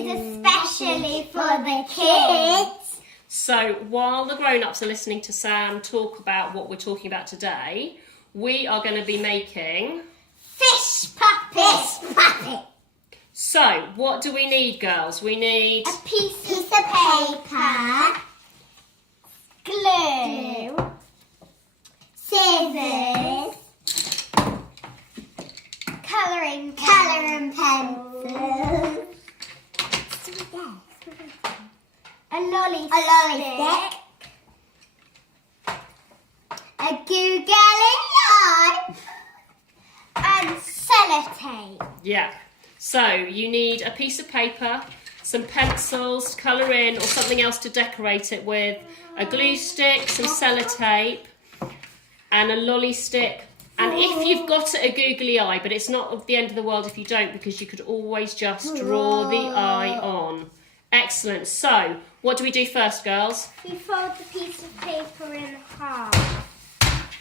is especially for the kids. So while the grown-ups are listening to Sam talk about what we're talking about today, we are going to be making... Fish puppet. So, what do we need, girls? We need... A piece of paper, glue, scissors, colouring pencils, a lolly stick, a googly eye, and sellotape. Yeah. So, you need a piece of paper, some pencils to colour in or something else to decorate it with, a glue stick, some sellotape, and a lolly stick. And if you've got a googly eye, but it's not the end of the world if you don't, because you could always just draw the eye on. Excellent. So, what do we do first, girls? We fold the piece of paper in half.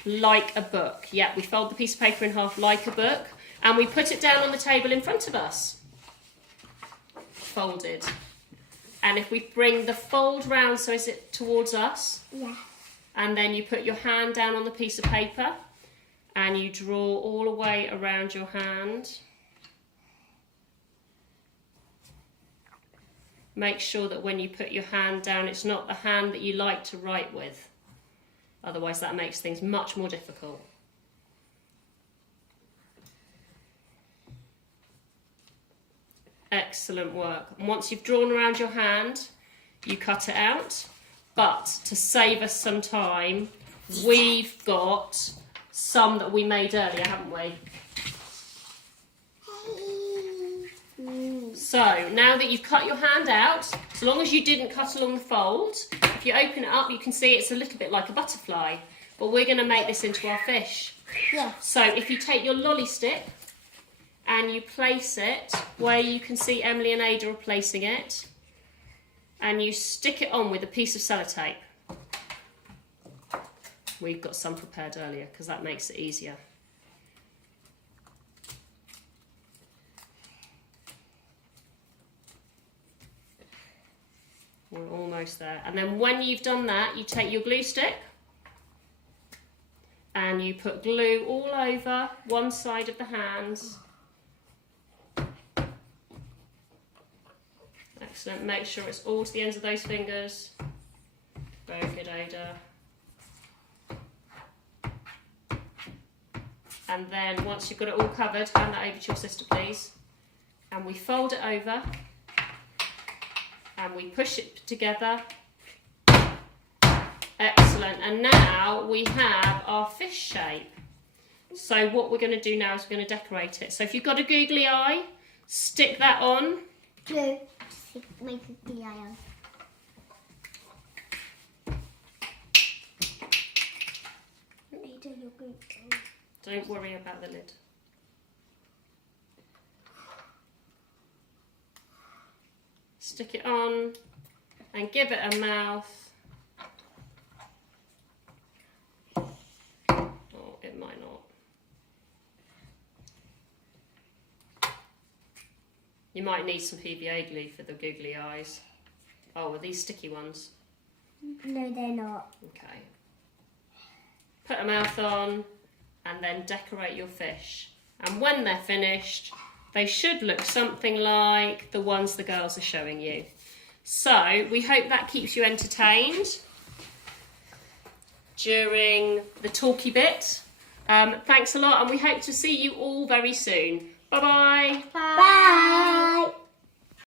Like a book. Yeah, we fold the piece of paper in half like a book, and we put it down on the table in front of us. Folded. And if we bring the fold round so is it towards us, Yeah. and then you put your hand down on the piece of paper, and you draw all the way around your hand. Make sure that when you put your hand down, it's not the hand that you like to write with. Otherwise that makes things much more difficult. Excellent work. And once you've drawn around your hand, you cut it out. But to save us some time, we've got some that we made earlier, haven't we? So now that you've cut your hand out, so long as you didn't cut along the fold, if you open it up, you can see it's a little bit like a butterfly. But we're going to make this into our fish. Yeah. So if you take your lolly stick and you place it where you can see Emily and Ada are placing it, and you stick it on with a piece of sellotape. We've got some prepared earlier because that makes it easier. We're almost there. And then when you've done that, you take your glue stick and you put glue all over one side of the hands. Excellent. Make sure it's all to the ends of those fingers. Very good, Ada. And then once you've got it all covered, hand that over to your sister, please. And we fold it over. And we push it together. Excellent. And now we have our fish shape. So what we're going to do now is we're going to decorate it. So if you've got a googly eye, stick that on. Glue. Make a googly eye on. Don't worry about the lid. Stick it on and give it a mouth. Oh, it might not. You might need some PVA glue for the googly eyes. Oh, are these sticky ones? No, they're not. Okay. Put a mouth on and then decorate your fish. And when they're finished, they should look something like the ones the girls are showing you. So we hope that keeps you entertained during the talky bit. Thanks a lot, and we hope to see you all very soon. Bye-bye. Bye.